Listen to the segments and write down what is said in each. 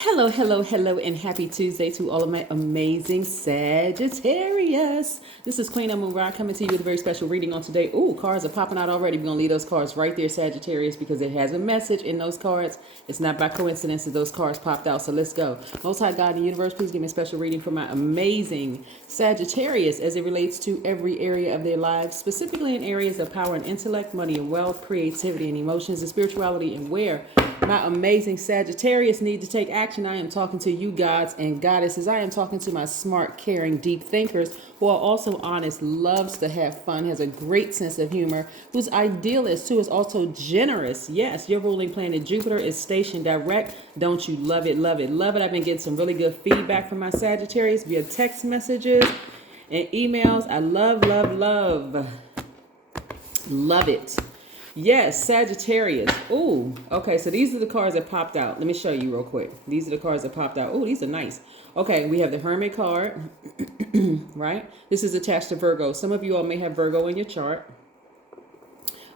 Hello, hello, hello, and happy Tuesday to all of my amazing Sagittarius. This is Queen Amun Ra coming to you with a very special reading on today. Ooh, cards are popping out already. We're going to leave those cards right there, Sagittarius, because it has a message in those cards. It's not by coincidence that those cards popped out, so let's go. Most High God in the universe, please give me a special reading for my amazing Sagittarius as it relates to every area of their lives, specifically in areas of power and intellect, money and wealth, creativity and emotions, and spirituality, and where my amazing Sagittarius need to take action. I am talking to you gods and goddesses. I am talking to my smart, caring, deep thinkers who are also honest, loves to have fun, has a great sense of humor, who's idealist, who is also generous. Yes, your ruling planet Jupiter is stationed direct. Don't you love it, love it, love it? I've been getting some really good feedback from my Sagittarius via text messages and emails. I love, love, love. Love it. Yes, Sagittarius. Ooh, okay, so these are the cards that popped out. Let me show you real quick. These are the cards that popped out. Ooh, these are nice. Okay, we have the Hermit card, right? This is attached to Virgo. Some of you all may have Virgo in your chart.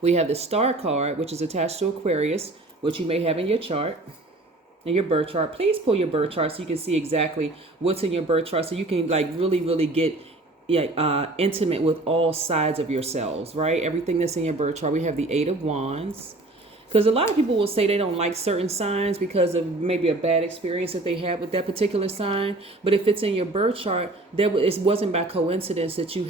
We have the Star card, which is attached to Aquarius, which you may have in your chart, in your birth chart. Please pull your birth chart so you can see exactly what's in your birth chart so you can like really get intimate with all sides of yourselves, right? Everything that's in your birth chart. We have the Eight of Wands. Because a lot of people will say they don't like certain signs because of maybe a bad experience that they had with that particular sign. But if it's in your birth chart, it wasn't by coincidence that you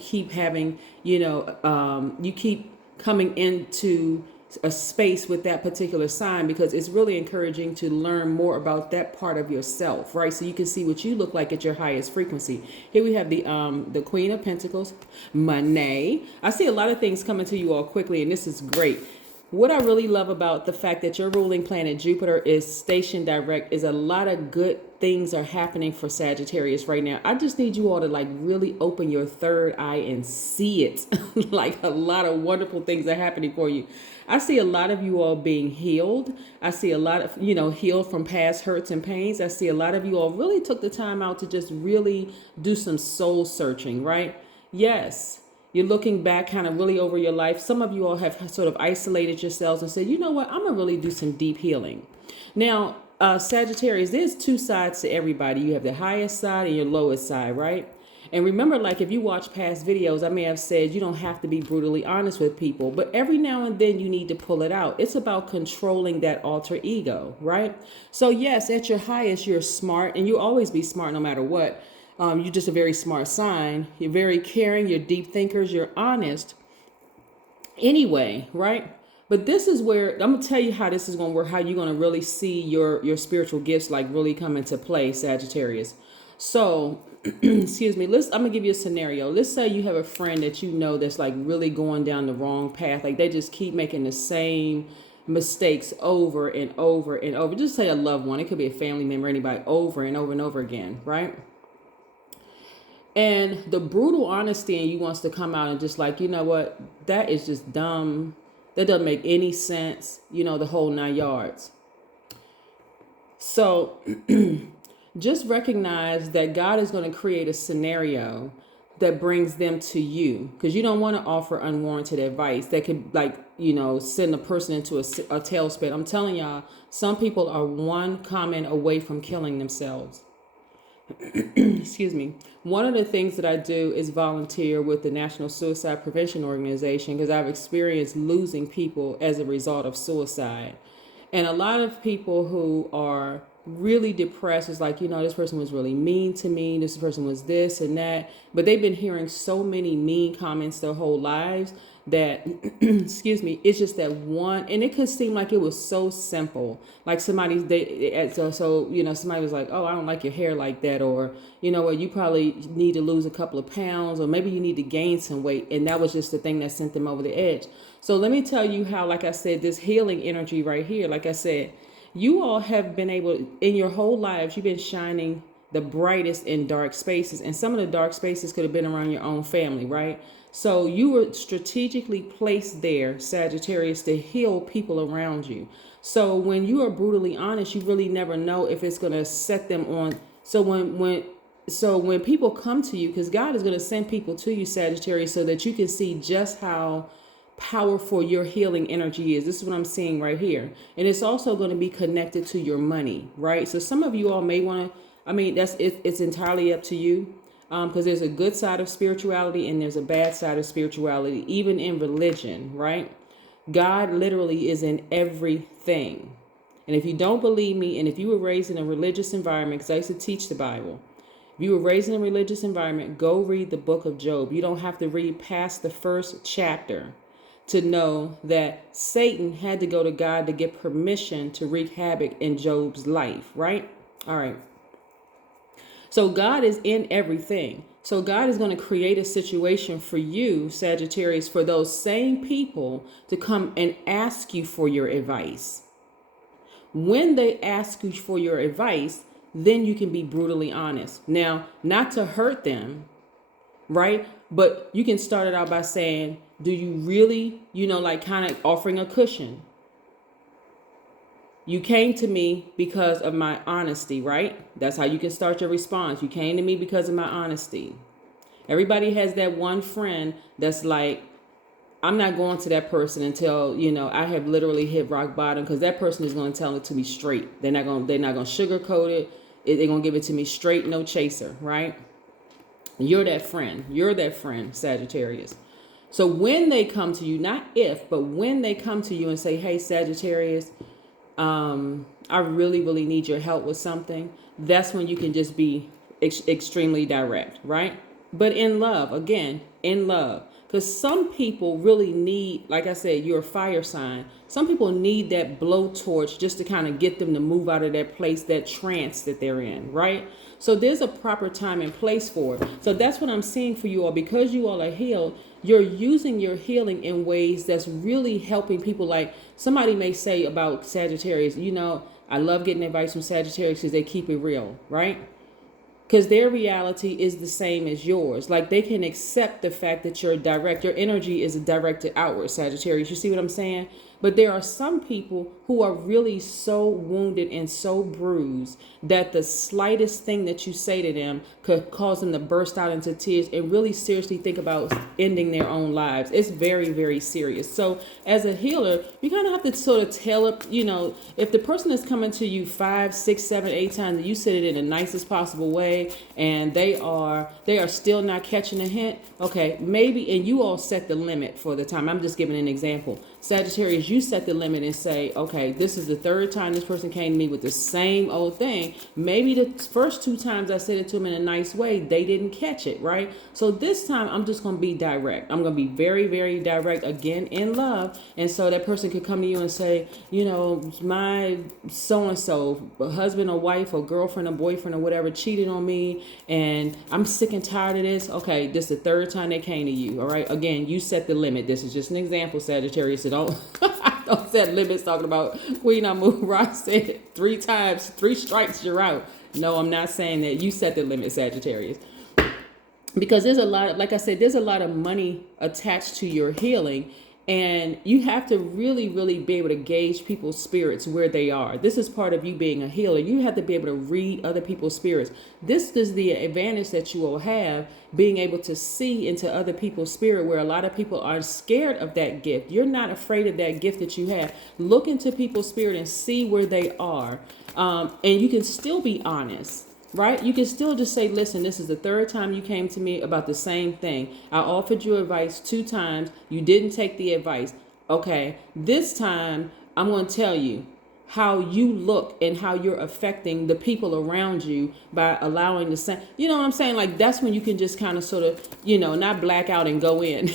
keep having, you keep coming into a space with that particular sign, because it's really encouraging to learn more about that part of yourself, right? So you can see what you look like at your highest frequency. Here we have the Queen of Pentacles, money. I see a lot of things coming to you all quickly, and this is great. What I really love about the fact that your ruling planet Jupiter is stationed direct is a lot of good things are happening for Sagittarius right now. I just need you all to like really open your third eye and see it. Like a lot of wonderful things are happening for you. I see a lot of you all being healed. I see a lot of, healed from past hurts and pains. I see a lot of you all really took the time out to just really do some soul searching, right? Yes. You're looking back kind of really over your life. Some of you all have sort of isolated yourselves and said, you know what, I'm going to really do some deep healing. Now, Sagittarius, there's two sides to everybody. You have the highest side and your lowest side, right? And remember, like if you watch past videos, I may have said you don't have to be brutally honest with people, but every now and then you need to pull it out. It's about controlling that alter ego, right? So yes, at your highest, you're smart, and you'll always be smart no matter what. You're just a very smart sign. You're very caring. You're deep thinkers. You're honest. Anyway, right? But this is where I'm gonna tell you how this is gonna work. How you're gonna really see your spiritual gifts like really come into play, Sagittarius. So, excuse me. I'm gonna give you a scenario. Let's say you have a friend that you know that's like really going down the wrong path. Like they just keep making the same mistakes over and over and over. Just say a loved one. It could be a family member, anybody, over and over and over again, right? And the brutal honesty in you wants to come out and just like, you know what, that is just dumb. That doesn't make any sense, the whole 9 yards. So just recognize that God is going to create a scenario that brings them to you, because you don't want to offer unwarranted advice that could send a person into a tailspin. I'm telling y'all, some people are one comment away from killing themselves. Excuse me. One of the things that I do is volunteer with the National Suicide Prevention Organization, because I've experienced losing people as a result of suicide. And a lot of people who are really depressed is like, this person was really mean to me. This person was this and that. But they've been hearing so many mean comments their whole lives that, excuse me, it's just that one. And it could seem like it was so simple. Like somebody was like, oh, I don't like your hair like that. Or, you probably need to lose a couple of pounds, or maybe you need to gain some weight. And that was just the thing that sent them over the edge. So let me tell you how, like I said, this healing energy right here, like I said, you all have been able, in your whole lives, you've been shining the brightest in dark spaces. And some of the dark spaces could have been around your own family, right? So you were strategically placed there, Sagittarius, to heal people around you. So when you are brutally honest, you really never know if it's going to set them on. So when people come to you, because God is going to send people to you, Sagittarius, so that you can see just how powerful your healing energy is. This is what I'm seeing right here. And it's also going to be connected to your money, right? So some of you all may want to, it's entirely up to you, because there's a good side of spirituality and there's a bad side of spirituality, even in religion, right? God literally is in everything. And if you don't believe me, and if you were raised in a religious environment, because I used to teach the Bible, if you were raised in a religious environment, go read the book of Job. You don't have to read past the first chapter to know that Satan had to go to God to get permission to wreak havoc in Job's life, right? All right. So God is in everything. So God is going to create a situation for you, Sagittarius, for those same people to come and ask you for your advice. When they ask you for your advice, then you can be brutally honest. Now, not to hurt them, right? But you can start it out by saying, do you really, like kind of offering a cushion? You came to me because of my honesty, right? That's how you can start your response. You came to me because of my honesty. Everybody has that one friend that's like, I'm not going to that person until, I have literally hit rock bottom, because that person is going to tell it to me straight. They're not going to sugarcoat it. They're going to give it to me straight, no chaser, right? You're that friend. You're that friend, Sagittarius. So when they come to you, not if, but when they come to you and say, hey, Sagittarius, I really, really need your help with something, that's when you can just be extremely direct, right? But in love, again, in love. Because some people really need, like I said, you're a fire sign. Some people need that blowtorch just to kind of get them to move out of that place, that trance that they're in, right? So there's a proper time and place for it. So that's what I'm seeing for you all. Because you all are healed, you're using your healing in ways that's really helping people. Like somebody may say about Sagittarius, I love getting advice from Sagittarius because they keep it real, right? Because their reality is the same as yours. Like they can accept the fact that you're direct. Your energy is directed outward, Sagittarius. You see what I'm saying? But there are some people who are really so wounded and so bruised that the slightest thing that you say to them could cause them to burst out into tears and really seriously think about ending their own lives. It's very, very serious. So as a healer, you kind of have to sort of tell it, if the person is coming to you 5, 6, 7, 8 times and you said it in the nicest possible way and they are still not catching a hint, okay, maybe, and you all set the limit for the time. I'm just giving an example. Sagittarius, you set the limit and say, okay, this is the third time this person came to me with the same old thing. Maybe the first 2 times I said it to them in a nice way, they didn't catch it, right? So this time I'm just going to be direct. I'm going to be very, very direct, again, in love. And so that person could come to you and say, my so-and-so, husband or wife or girlfriend or boyfriend or whatever cheated on me and I'm sick and tired of this. Okay, this is the third time they came to you, all right? Again, you set the limit. This is just an example, Sagittarius. Don't set limits talking about Queen Amun Ra said 3 times, 3 strikes, you're out. No, I'm not saying that. You set the limit, Sagittarius. Because there's a lot of, like I said, there's a lot of money attached to your healing. And you have to really, really be able to gauge people's spirits where they are. This is part of you being a healer. You have to be able to read other people's spirits. This is the advantage that you will have, being able to see into other people's spirit, where a lot of people are scared of that gift. You're not afraid of that gift that you have. Look into people's spirit and see where they are. And you can still be honest. Right? You can still just say, listen, this is the third time you came to me about the same thing. I offered you advice 2 times. You didn't take the advice. Okay, this time I'm going to tell you how you look and how you're affecting the people around you by allowing the same. You know what I'm saying? Like that's when you can just kind of sort of, not black out and go in.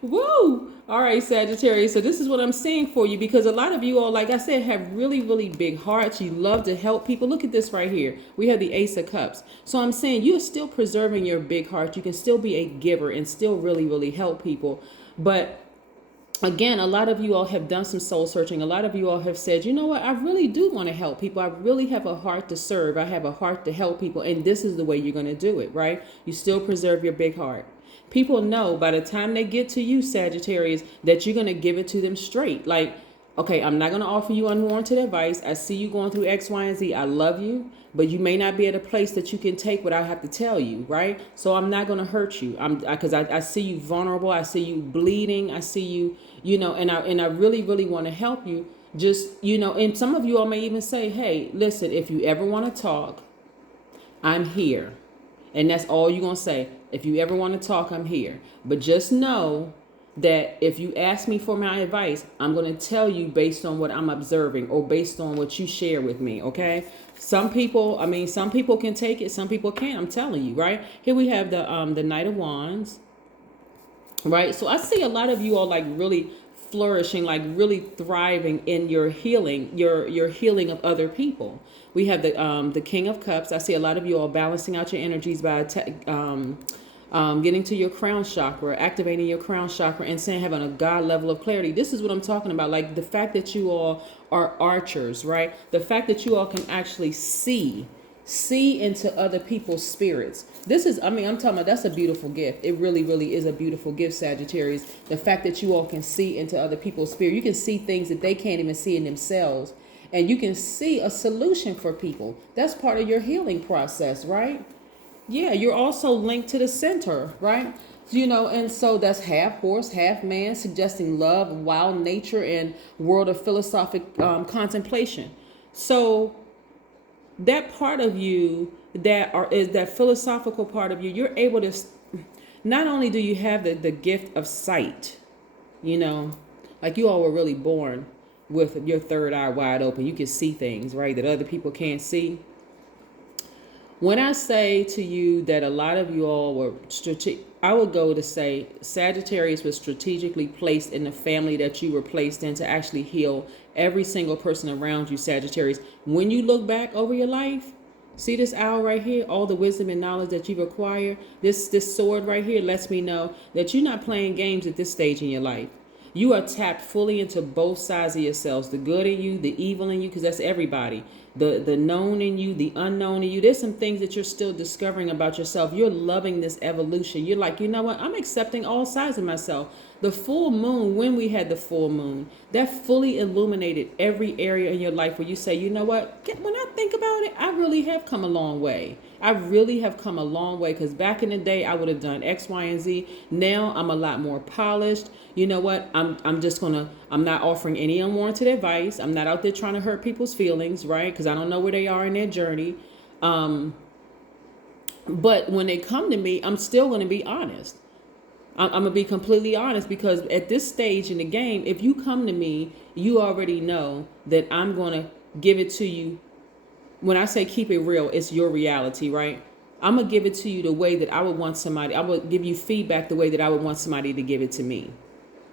Woo! All right, Sagittarius. So this is what I'm seeing for you, because a lot of you all, like I said, have really, really big hearts. You love to help people. Look at this right here. We have the Ace of Cups. So I'm saying you're still preserving your big heart. You can still be a giver and still really, really help people. But again, a lot of you all have done some soul searching. A lot of you all have said, you know what? I really do want to help people. I really have a heart to serve. I have a heart to help people. And this is the way you're going to do it, right? You still preserve your big heart. People know by the time they get to you, Sagittarius, that you're going to give it to them straight. Like, okay, I'm not going to offer you unwarranted advice. I see you going through X, Y, and Z. I love you, but you may not be at a place that you can take what I have to tell you, right? So I'm not going to hurt you. Because I see you vulnerable. I see you bleeding. I see you, and I really, really want to help you. Just, and some of you all may even say, hey, listen, if you ever want to talk, I'm here. And that's all you're going to say. If you ever want to talk, I'm here. But just know that if you ask me for my advice, I'm going to tell you based on what I'm observing or based on what you share with me, okay? Some people can take it, some people can't, I'm telling you, right? Here we have the Knight of Wands, right? So I see a lot of you all like really flourishing, like really thriving in your healing, your healing of other people. We have the King of Cups. I see a lot of you all balancing out your energies by getting to your crown chakra, activating your crown chakra, and saying having a God level of clarity. This is what I'm talking about. Like the fact that you all are archers, right? The fact that you all can actually see into other people's spirits. This is, I'm talking about, that's a beautiful gift. It really, really is a beautiful gift, Sagittarius. The fact that you all can see into other people's spirit. You can see things that they can't even see in themselves. And you can see a solution for people. That's part of your healing process, right? Yeah, you're also linked to the center, right? And so that's half horse, half man, suggesting love, wild nature, and world of philosophic contemplation. So that part of you is that philosophical part of you, you're able to, not only do you have the gift of sight, like you all were really born with your third eye wide open. You can see things, right, that other people can't see. When I say to you that a lot of you all were I would go to say Sagittarius was strategically placed in the family that you were placed in to actually heal every single person around you, Sagittarius. When you look back over your life, see this owl right here, all the wisdom and knowledge that you've acquired, this sword right here lets me know that you're not playing games at this stage in your life. You are tapped fully into both sides of yourselves, the good in you, the evil in you, because that's everybody. The known in you, the unknown in you. There's some things that you're still discovering about yourself. You're loving this evolution. You're like, you know what? I'm accepting all sides of myself. The full moon, when we had the full moon, that fully illuminated every area in your life where you say, you know what? When I think about it, I really have come a long way. I really have come a long way, because back in the day, I would have done X, Y, and Z. Now I'm a lot more polished. You know what? I'm not offering any unwarranted advice. I'm not out there trying to hurt people's feelings, right? Because I don't know where they are in their journey. But when they come to me, I'm still going to be honest. I'm going to be completely honest, because at this stage in the game, if you come to me, you already know that I'm going to give it to you. When I say keep it real, it's your reality, right? I'm going to give it to you the way that I would want somebody. I would give you feedback the way that I would want somebody to give it to me,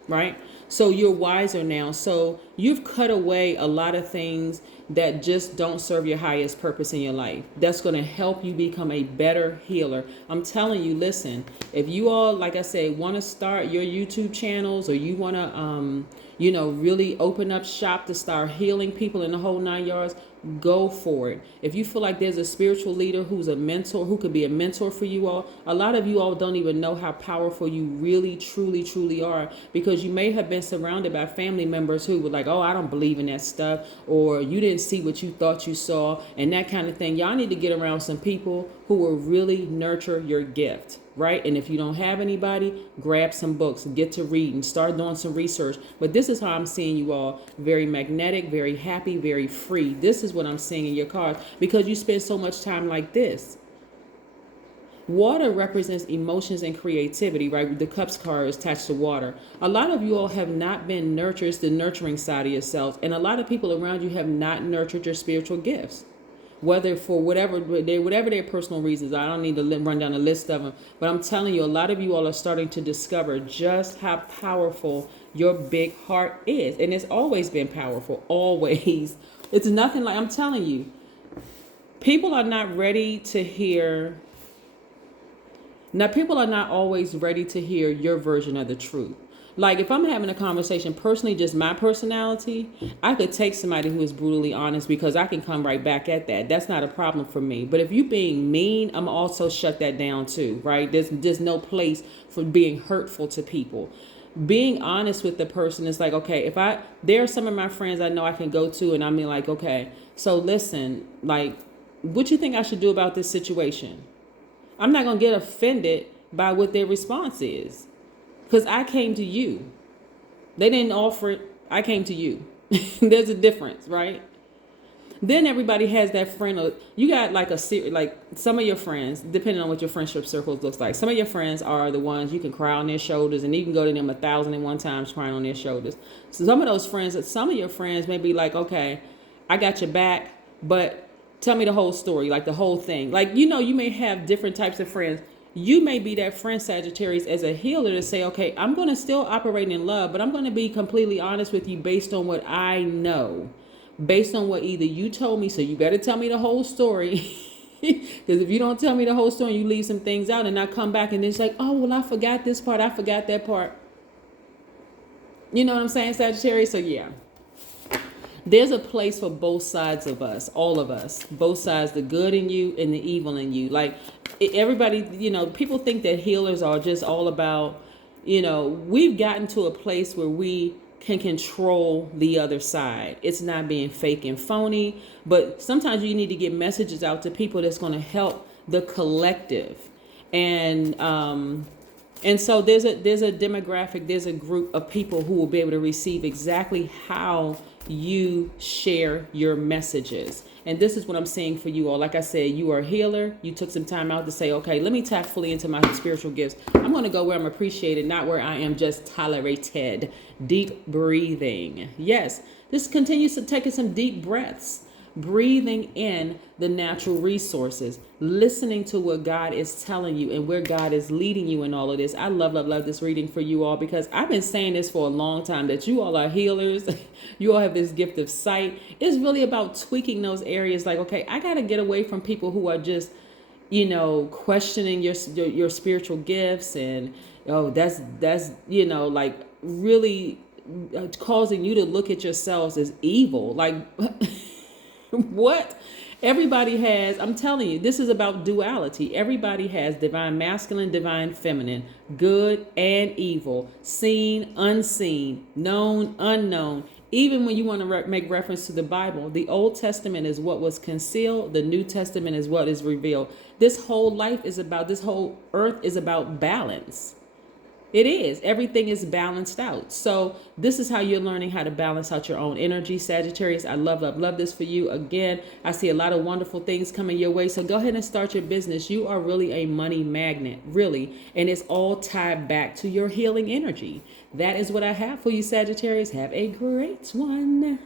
right? So you're wiser now. So you've cut away a lot of things that just don't serve your highest purpose in your life. That's going to help you become a better healer. I'm telling you, listen, if you all, like I said, want to start your YouTube channels, or you want to, really open up shop to start healing people in the whole 9 yards, go for it. If you feel like there's a spiritual leader who's a mentor, who could be a mentor for you all, a lot of you all don't even know how powerful you really, truly, truly are, because you may have been surrounded by family members who were like, oh, I don't believe in that stuff, or you didn't see what you thought you saw, and that kind of thing. Y'all need to get around some people who will really nurture your gift, right? And if you don't have anybody, grab some books, get to reading, start doing some research. But this is how I'm seeing you all: very magnetic, very happy, very free. This is what I'm seeing in your cards, because you spend so much time like this. Water represents emotions and creativity, right? The Cups card is attached to water. A lot of you all have not been nurtured. It's the nurturing side of yourself. And a lot of people around you have not nurtured your spiritual gifts, whether for whatever their personal reasons. I don't need to run down a list of them, but I'm telling you, a lot of you all are starting to discover just how powerful your big heart is. And it's always been powerful, always. It's nothing like, I'm telling you, people are not ready to hear. Now, people are not always ready to hear your version of the truth. Like, if I'm having a conversation personally, just my personality, I could take somebody who is brutally honest, because I can come right back at that. That's not a problem for me. But if you being mean, I'm also shut that down too, right? There's no place for being hurtful to people. being honest with the person is like, okay, there are some of my friends I know I can go to and I mean like, okay, so listen, like, what you think I should do about this situation? I'm not going to get offended by what their response is because I came to you. They didn't offer it. I came to you. There's a difference, right? Then everybody has that friend. You got like like some of your friends, depending on what your friendship circles looks like. Some of your friends are the ones you can cry on their shoulders, and you can go to them 1,001 times crying on their shoulders. So some of those friends, some of your friends may be like, okay, I got your back, but tell me the whole story, like the whole thing. Like, you may have different types of friends. You may be that friend, Sagittarius, as a healer to say, okay, I'm going to still operate in love, but I'm going to be completely honest with you based on what I know. Based on what either you told me, so you better tell me the whole story. Because if you don't tell me the whole story, you leave some things out and I come back and it's like, oh, well, I forgot this part. I forgot that part. You know what I'm saying, Sagittarius? So yeah, there's a place for both sides of us, all of us, both sides, the good in you and the evil in you. Like everybody, people think that healers are just all about, we've gotten to a place where we can control the other side. It's not being fake and phony, but sometimes you need to get messages out to people that's going to help the collective. And so there's a demographic, there's a group of people who will be able to receive exactly how you share your messages. And this is what I'm saying for you all. Like I said, you are a healer. You took some time out to say, okay, let me tap fully into my spiritual gifts. I'm going to go where I'm appreciated, not where I am just tolerated. Deep breathing. Yes, this continues to take some deep breaths. Breathing in the natural resources, listening to what God is telling you and where God is leading you in all of this. I love this reading for you all because I've been saying this for a long time that you all are healers. You all have this gift of sight. It's really about tweaking those areas. Like, okay, I got to get away from people who are just, questioning your spiritual gifts and, oh, that's, like really causing you to look at yourselves as evil. Like, what? Everybody has, I'm telling you, this is about duality. Everybody has divine masculine, divine feminine, good and evil, seen, unseen, known, unknown. Even when you want to make reference to the Bible, the Old Testament is what was concealed. The New Testament is what is revealed. This whole life is about, this whole earth is about balance. It is. Everything is balanced out. So this is how you're learning how to balance out your own energy, Sagittarius. I love this for you. Again, I see a lot of wonderful things coming your way. So go ahead and start your business. You are really a money magnet, really. And it's all tied back to your healing energy. That is what I have for you, Sagittarius. Have a great one.